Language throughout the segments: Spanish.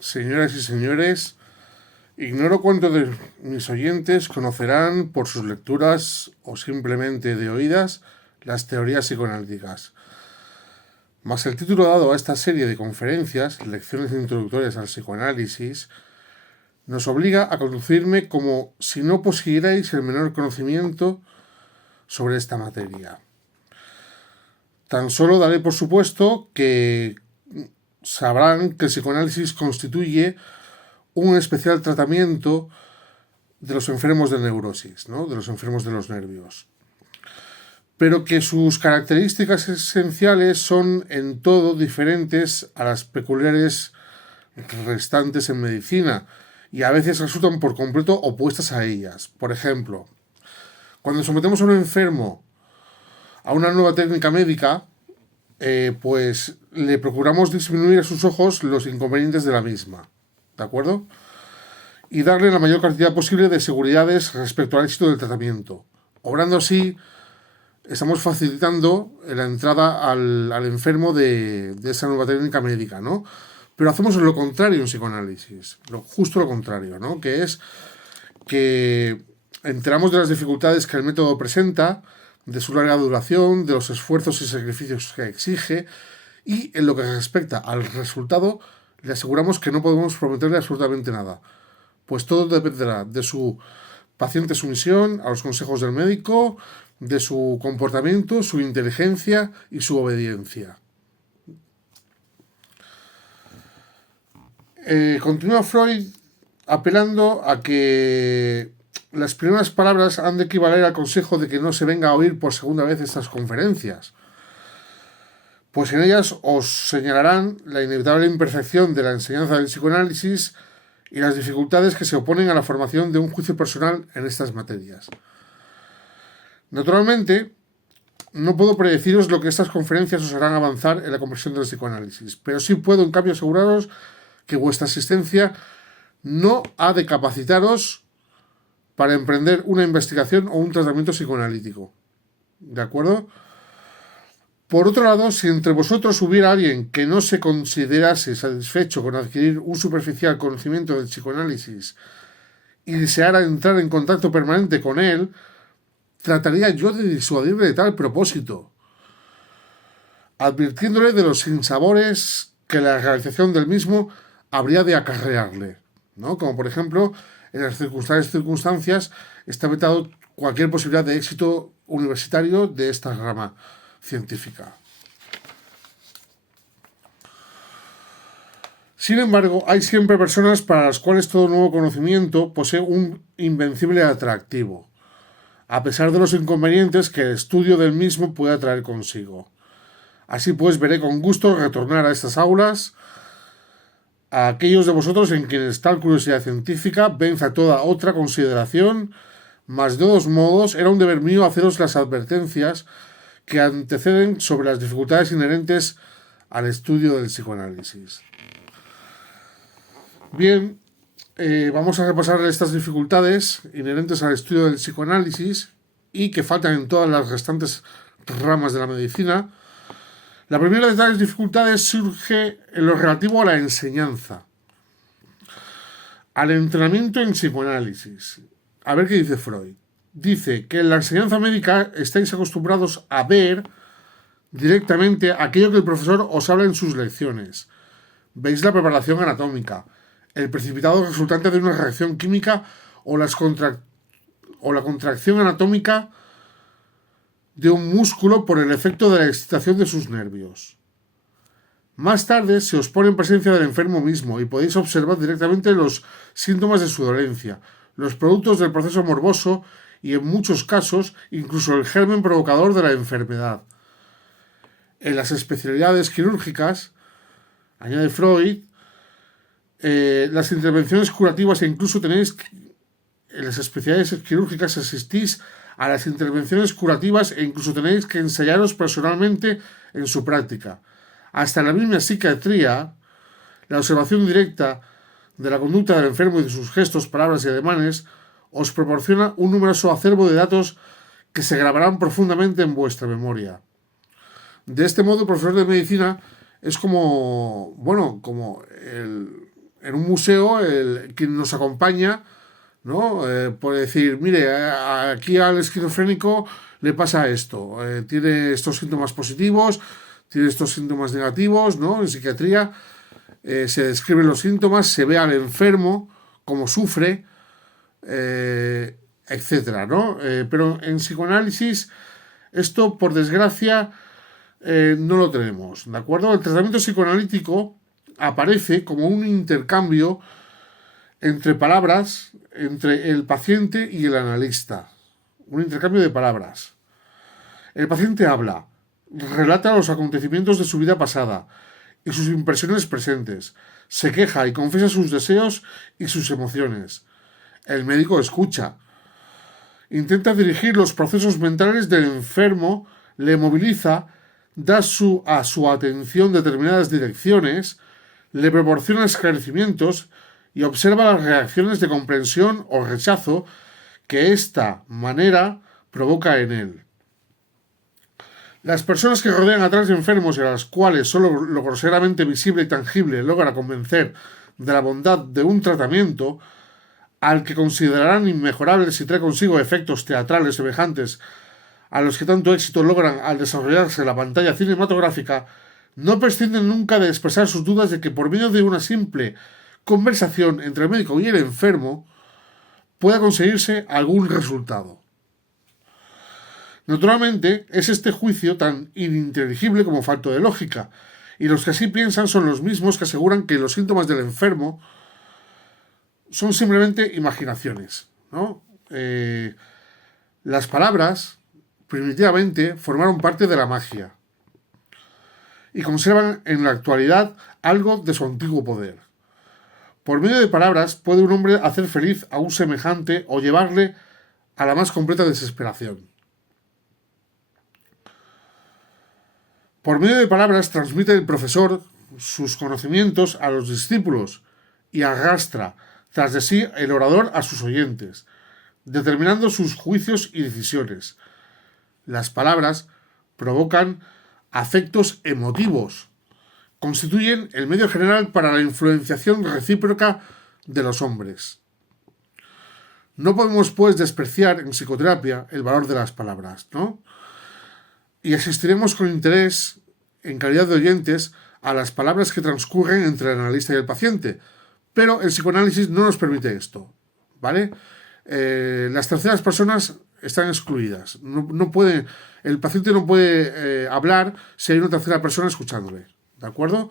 Señoras y señores, ignoro cuántos de mis oyentes conocerán por sus lecturas o simplemente de oídas las teorías psicoanalíticas. Mas el título dado a esta serie de conferencias, Lecciones Introductorias al Psicoanálisis, nos obliga a conducirme como si no poseyerais el menor conocimiento sobre esta materia. Tan solo daré por supuesto que sabrán que el psicoanálisis constituye un especial tratamiento de los enfermos de neurosis, ¿no? De los enfermos de los nervios. Pero que sus características esenciales son en todo diferentes a las peculiares restantes en medicina y a veces resultan por completo opuestas a ellas. Por ejemplo, cuando sometemos a un enfermo a una nueva técnica médica, pues le procuramos disminuir a sus ojos los inconvenientes de la misma, ¿de acuerdo? Y darle la mayor cantidad posible de seguridades respecto al éxito del tratamiento. Obrando así, estamos facilitando la entrada al enfermo de esa nueva técnica médica, ¿no? Pero hacemos lo contrario en psicoanálisis, justo lo contrario, ¿no? Que es que enteramos de las dificultades que el método presenta, de su larga duración, de los esfuerzos y sacrificios que exige, y en lo que respecta al resultado, le aseguramos que no podemos prometerle absolutamente nada, pues todo dependerá de su paciente sumisión a los consejos del médico, de su comportamiento, su inteligencia y su obediencia. Continúa Freud apelando a que las primeras palabras han de equivaler al consejo de que no se venga a oír por segunda vez estas conferencias, pues en ellas os señalarán la inevitable imperfección de la enseñanza del psicoanálisis y las dificultades que se oponen a la formación de un juicio personal en estas materias. Naturalmente, no puedo predeciros lo que estas conferencias os harán avanzar en la comprensión del psicoanálisis, pero sí puedo en cambio aseguraros que vuestra asistencia no ha de capacitaros para emprender una investigación o un tratamiento psicoanalítico. ¿De acuerdo? Por otro lado, si entre vosotros hubiera alguien que no se considerase satisfecho con adquirir un superficial conocimiento del psicoanálisis y deseara entrar en contacto permanente con él, trataría yo de disuadirle de tal propósito, advirtiéndole de los sinsabores que la realización del mismo habría de acarrearle, ¿no? Como por ejemplo, en las circunstancias está vetado cualquier posibilidad de éxito universitario de esta rama científica. Sin embargo, hay siempre personas para las cuales todo nuevo conocimiento posee un invencible atractivo, a pesar de los inconvenientes que el estudio del mismo pueda traer consigo. Así pues, veré con gusto retornar a estas aulas a aquellos de vosotros en quienes tal curiosidad científica venza toda otra consideración, mas de todos modos era un deber mío haceros las advertencias que anteceden sobre las dificultades inherentes al estudio del psicoanálisis. Bien, vamos a repasar estas dificultades inherentes al estudio del psicoanálisis y que faltan en todas las restantes ramas de la medicina. La primera de tales dificultades surge en lo relativo a la enseñanza, al entrenamiento en psicoanálisis. A ver qué dice Freud. Dice que en la enseñanza médica estáis acostumbrados a ver directamente aquello que el profesor os habla en sus lecciones. Veis la preparación anatómica, el precipitado resultante de una reacción química o la contracción anatómica de un músculo por el efecto de la excitación de sus nervios. Más tarde se os pone en presencia del enfermo mismo y podéis observar directamente los síntomas de su dolencia, los productos del proceso morboso y en muchos casos incluso el germen provocador de la enfermedad. En las especialidades quirúrgicas, añade Freud, las intervenciones curativas e incluso tenéis, en las especialidades quirúrgicas asistís a las intervenciones curativas e incluso tenéis que ensayaros personalmente en su práctica. Hasta en la misma psiquiatría, la observación directa de la conducta del enfermo y de sus gestos, palabras y ademanes os proporciona un numeroso acervo de datos que se grabarán profundamente en vuestra memoria. De este modo, el profesor de medicina es como el en un museo, quien nos acompaña, ¿no? Puede decir, mire, aquí al esquizofrénico le pasa esto, tiene estos síntomas positivos, tiene estos síntomas negativos, ¿no? En psiquiatría se describen los síntomas, se ve al enfermo, cómo sufre, etcétera, ¿no? Pero en psicoanálisis esto, por desgracia, no lo tenemos, ¿de acuerdo? El tratamiento psicoanalítico aparece como un intercambio entre palabras, entre el paciente y el analista. Un intercambio de palabras. El paciente habla, relata los acontecimientos de su vida pasada y sus impresiones presentes, se queja y confiesa sus deseos y sus emociones. El médico escucha, intenta dirigir los procesos mentales del enfermo, le moviliza, da a su atención determinadas direcciones, le proporciona esclarecimientos y observa las reacciones de comprensión o rechazo que esta manera provoca en él. Las personas que rodean a tales enfermos y a las cuales solo lo groseramente visible y tangible logra convencer de la bondad de un tratamiento, al que considerarán inmejorable si trae consigo efectos teatrales semejantes a los que tanto éxito logran al desarrollarse en la pantalla cinematográfica, no prescinden nunca de expresar sus dudas de que por medio de una simple conversación entre el médico y el enfermo pueda conseguirse algún resultado. Naturalmente, es este juicio tan ininteligible como falto de lógica, y los que así piensan son los mismos que aseguran que los síntomas del enfermo son simplemente imaginaciones, ¿no? Las palabras, primitivamente, formaron parte de la magia y conservan en la actualidad algo de su antiguo poder. Por medio de palabras puede un hombre hacer feliz a un semejante o llevarle a la más completa desesperación. Por medio de palabras transmite el profesor sus conocimientos a los discípulos y arrastra tras de sí el orador a sus oyentes, determinando sus juicios y decisiones. Las palabras provocan afectos emotivos, constituyen el medio general para la influenciación recíproca de los hombres. No podemos, pues, despreciar en psicoterapia el valor de las palabras, ¿no? Y asistiremos con interés, en calidad de oyentes, a las palabras que transcurren entre el analista y el paciente. Pero el psicoanálisis no nos permite esto, ¿vale? Las terceras personas están excluidas. El paciente no puede hablar si hay una tercera persona escuchándole, ¿de acuerdo?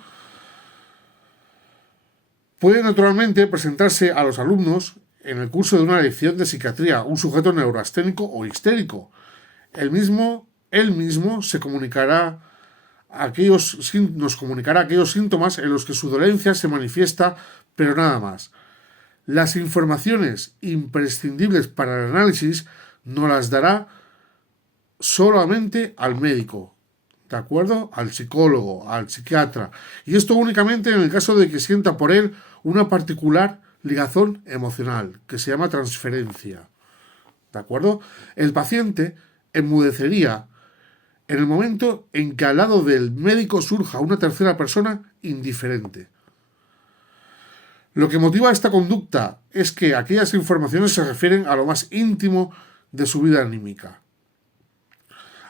Puede naturalmente presentarse a los alumnos en el curso de una lección de psiquiatría un sujeto neuroasténico o histérico. Él mismo se comunicará nos comunicará aquellos síntomas en los que su dolencia se manifiesta, pero nada más. Las informaciones imprescindibles para el análisis nos las dará solamente al médico, ¿de acuerdo? Al psicólogo, al psiquiatra. Y esto únicamente en el caso de que sienta por él una particular ligazón emocional, que se llama transferencia, ¿de acuerdo? El paciente enmudecería en el momento en que al lado del médico surja una tercera persona indiferente. Lo que motiva esta conducta es que aquellas informaciones se refieren a lo más íntimo de su vida anímica.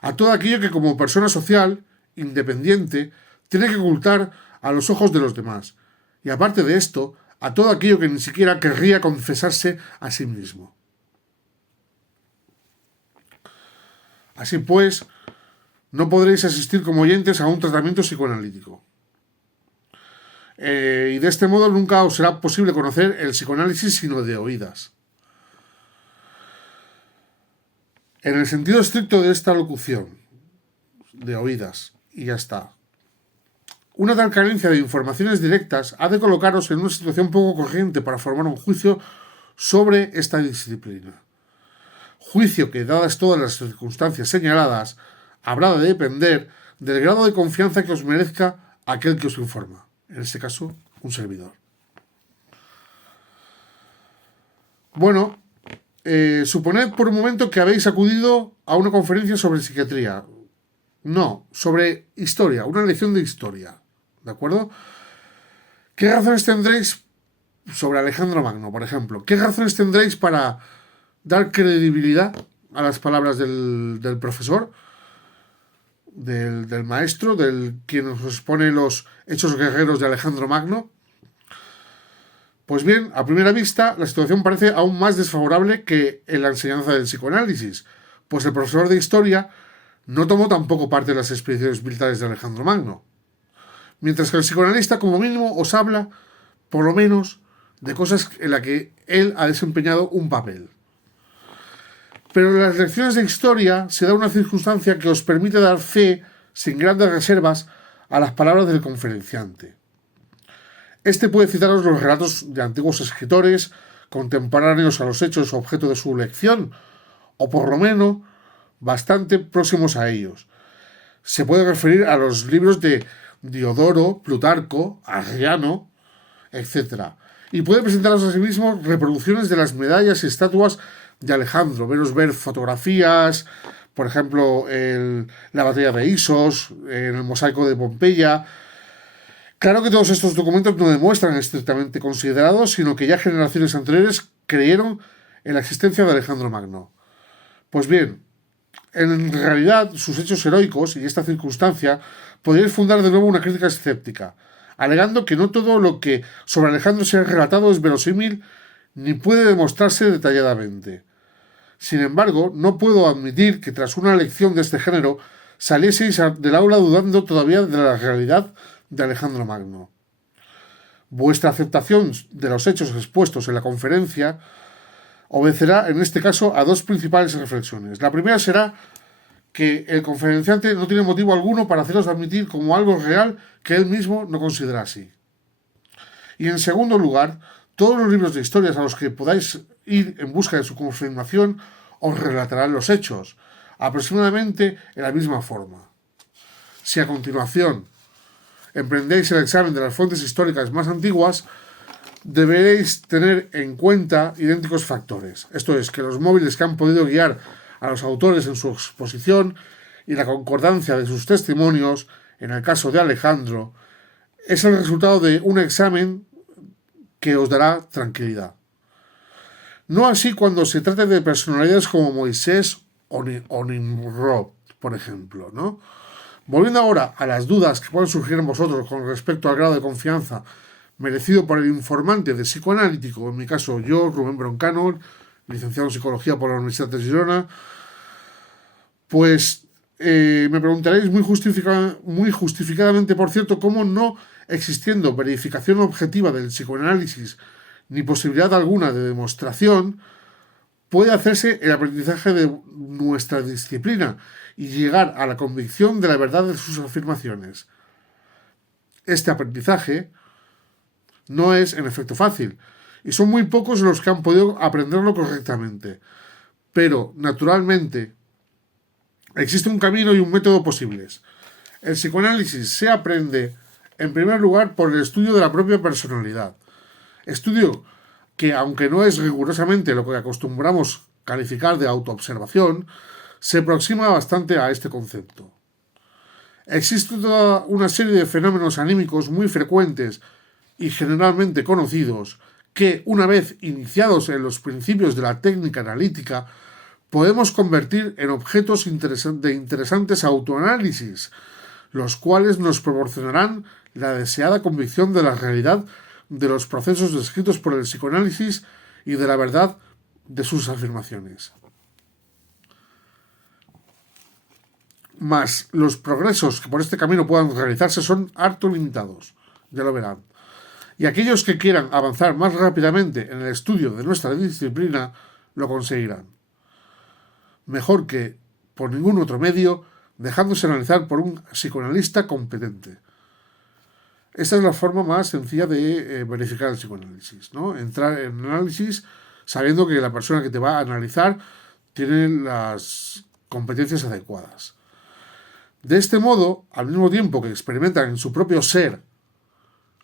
A todo aquello que como persona social, independiente, tiene que ocultar a los ojos de los demás. Y aparte de esto, a todo aquello que ni siquiera querría confesarse a sí mismo. Así pues, no podréis asistir como oyentes a un tratamiento psicoanalítico. Y de este modo nunca os será posible conocer el psicoanálisis sino de oídas. En el sentido estricto de esta locución, de oídas, y ya está. Una tal carencia de informaciones directas ha de colocaros en una situación poco corriente para formar un juicio sobre esta disciplina. Juicio que, dadas todas las circunstancias señaladas, habrá de depender del grado de confianza que os merezca aquel que os informa. En este caso, un servidor. Bueno, suponed por un momento que habéis acudido a una conferencia sobre psiquiatría. No, sobre historia, una lección de historia. ¿De acuerdo? ¿Qué razones tendréis sobre Alejandro Magno, por ejemplo. ¿Qué razones tendréis para dar credibilidad a las palabras del profesor, del maestro, del quien nos expone los hechos guerreros de Alejandro Magno? Pues bien, a primera vista, la situación parece aún más desfavorable que en la enseñanza del psicoanálisis, pues el profesor de historia no tomó tampoco parte de las expediciones militares de Alejandro Magno. Mientras que el psicoanalista, como mínimo, os habla, por lo menos, de cosas en las que él ha desempeñado un papel. Pero en las lecciones de historia se da una circunstancia que os permite dar fe, sin grandes reservas, a las palabras del conferenciante. Este puede citaros los relatos de antiguos escritores, contemporáneos a los hechos objeto de su lección, o por lo menos bastante próximos a ellos. Se puede referir a los libros de Diodoro, Plutarco, Arriano, etc. Y puede presentaros asimismo reproducciones de las medallas y estatuas de Alejandro, ver fotografías, por ejemplo, la batalla de Isos, en el mosaico de Pompeya. Claro que todos estos documentos no demuestran estrictamente considerados, sino que ya generaciones anteriores creyeron en la existencia de Alejandro Magno. Pues bien, en realidad sus hechos heroicos y esta circunstancia podrían fundar de nuevo una crítica escéptica, alegando que no todo lo que sobre Alejandro se ha relatado es verosímil ni puede demostrarse detalladamente. Sin embargo, no puedo admitir que tras una lección de este género salieseis del aula dudando todavía de la realidad de Alejandro Magno. Vuestra aceptación de los hechos expuestos en la conferencia obedecerá en este caso a dos principales reflexiones. La primera será que el conferenciante no tiene motivo alguno para haceros admitir como algo real que él mismo no considera así. Y en segundo lugar, todos los libros de historias a los que podáis ir en busca de su confirmación os relatarán los hechos, aproximadamente en la misma forma. Si a continuación emprendéis el examen de las fuentes históricas más antiguas, deberéis tener en cuenta idénticos factores. Esto es, que los móviles que han podido guiar a los autores en su exposición y la concordancia de sus testimonios, en el caso de Alejandro, es el resultado de un examen que os dará tranquilidad. No así cuando se trate de personalidades como Moisés o Nimrod, por ejemplo, ¿no? Volviendo ahora a las dudas que pueden surgir en vosotros con respecto al grado de confianza merecido por el informante de psicoanalítico, en mi caso yo, Rubén Broncano, licenciado en Psicología por la Universidad de Girona, pues me preguntaréis muy justificadamente, por cierto, cómo no existiendo verificación objetiva del psicoanálisis ni posibilidad alguna de demostración, puede hacerse el aprendizaje de nuestra disciplina y llegar a la convicción de la verdad de sus afirmaciones. Este aprendizaje no es, en efecto, fácil, y son muy pocos los que han podido aprenderlo correctamente. Pero, naturalmente, existe un camino y un método posibles. El psicoanálisis se aprende, en primer lugar, por el estudio de la propia personalidad. Estudio que, aunque no es rigurosamente lo que acostumbramos calificar de autoobservación, se aproxima bastante a este concepto. Existe toda una serie de fenómenos anímicos muy frecuentes y generalmente conocidos que, una vez iniciados en los principios de la técnica analítica, podemos convertir en objetos de interesantes autoanálisis, los cuales nos proporcionarán la deseada convicción de la realidad de los procesos descritos por el psicoanálisis y de la verdad de sus afirmaciones. Mas los progresos que por este camino puedan realizarse son harto limitados, ya lo verán. Y aquellos que quieran avanzar más rápidamente en el estudio de nuestra disciplina lo conseguirán. Mejor que por ningún otro medio, dejándose analizar por un psicoanalista competente. Esta es la forma más sencilla de verificar el psicoanálisis, ¿no? Entrar en análisis sabiendo que la persona que te va a analizar tiene las competencias adecuadas. De este modo, al mismo tiempo que experimentan en su propio ser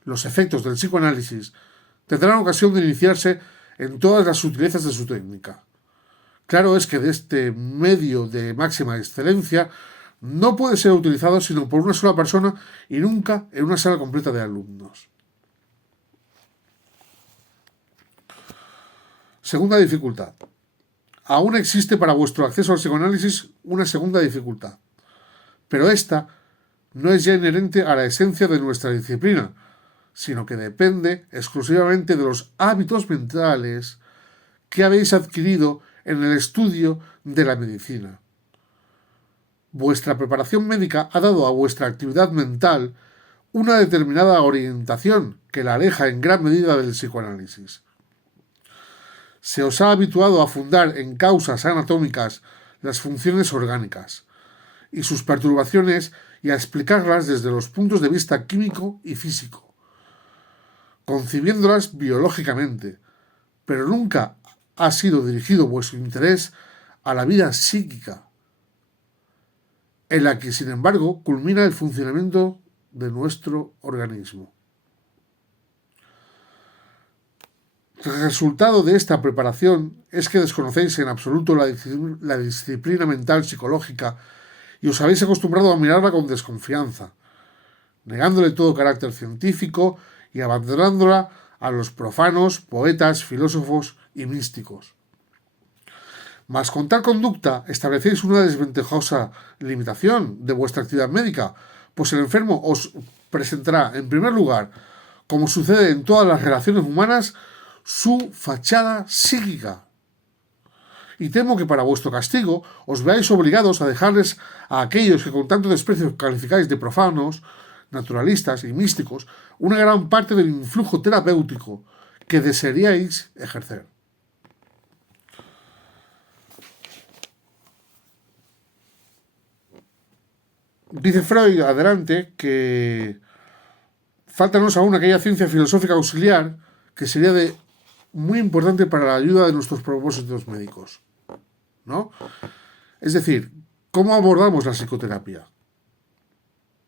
los efectos del psicoanálisis, tendrán ocasión de iniciarse en todas las sutilezas de su técnica. Claro es que de este medio de máxima excelencia no puede ser utilizado sino por una sola persona y nunca en una sala completa de alumnos. Segunda dificultad. Aún existe para vuestro acceso al psicoanálisis una segunda dificultad, pero esta no es ya inherente a la esencia de nuestra disciplina, sino que depende exclusivamente de los hábitos mentales que habéis adquirido en el estudio de la medicina. Vuestra preparación médica ha dado a vuestra actividad mental una determinada orientación que la aleja en gran medida del psicoanálisis. Se os ha habituado a fundar en causas anatómicas las funciones orgánicas y sus perturbaciones y a explicarlas desde los puntos de vista químico y físico, concibiéndolas biológicamente, pero nunca ha sido dirigido vuestro interés a la vida psíquica, en la que, sin embargo, culmina el funcionamiento de nuestro organismo. El resultado de esta preparación es que desconocéis en absoluto la disciplina mental psicológica y os habéis acostumbrado a mirarla con desconfianza, negándole todo carácter científico y abandonándola a los profanos, poetas, filósofos y místicos. Mas con tal conducta establecéis una desventajosa limitación de vuestra actividad médica, pues el enfermo os presentará, en primer lugar, como sucede en todas las relaciones humanas, su fachada psíquica. Y temo que para vuestro castigo os veáis obligados a dejarles a aquellos que con tanto desprecio calificáis de profanos, naturalistas y místicos una gran parte del influjo terapéutico que desearíais ejercer. Dice Freud, adelante, que faltanos aún aquella ciencia filosófica auxiliar que sería de muy importante para la ayuda de nuestros propósitos médicos, ¿no? Es decir, ¿cómo abordamos la psicoterapia?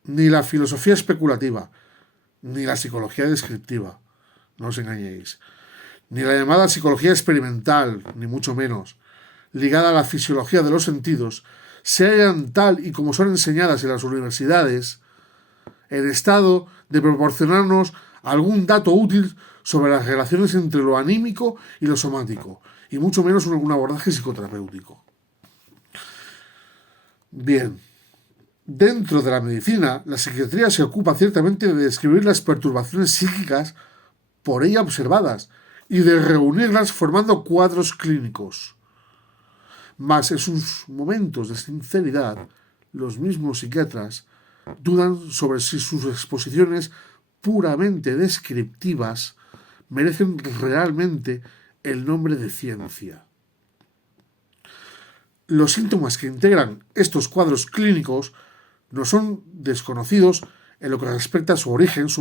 Ni la filosofía especulativa, ni la psicología descriptiva, no os engañéis, ni la llamada psicología experimental, ni mucho menos, ligada a la fisiología de los sentidos, se hallan tal y como son enseñadas en las universidades, en estado de proporcionarnos algún dato útil sobre las relaciones entre lo anímico y lo somático, y mucho menos un abordaje psicoterapéutico. Bien, dentro de la medicina, la psiquiatría se ocupa ciertamente de describir las perturbaciones psíquicas por ella observadas y de reunirlas formando cuadros clínicos. Mas en sus momentos de sinceridad, los mismos psiquiatras dudan sobre si sus exposiciones puramente descriptivas merecen realmente el nombre de ciencia. Los síntomas que integran estos cuadros clínicos no son desconocidos en lo que respecta a su origen, su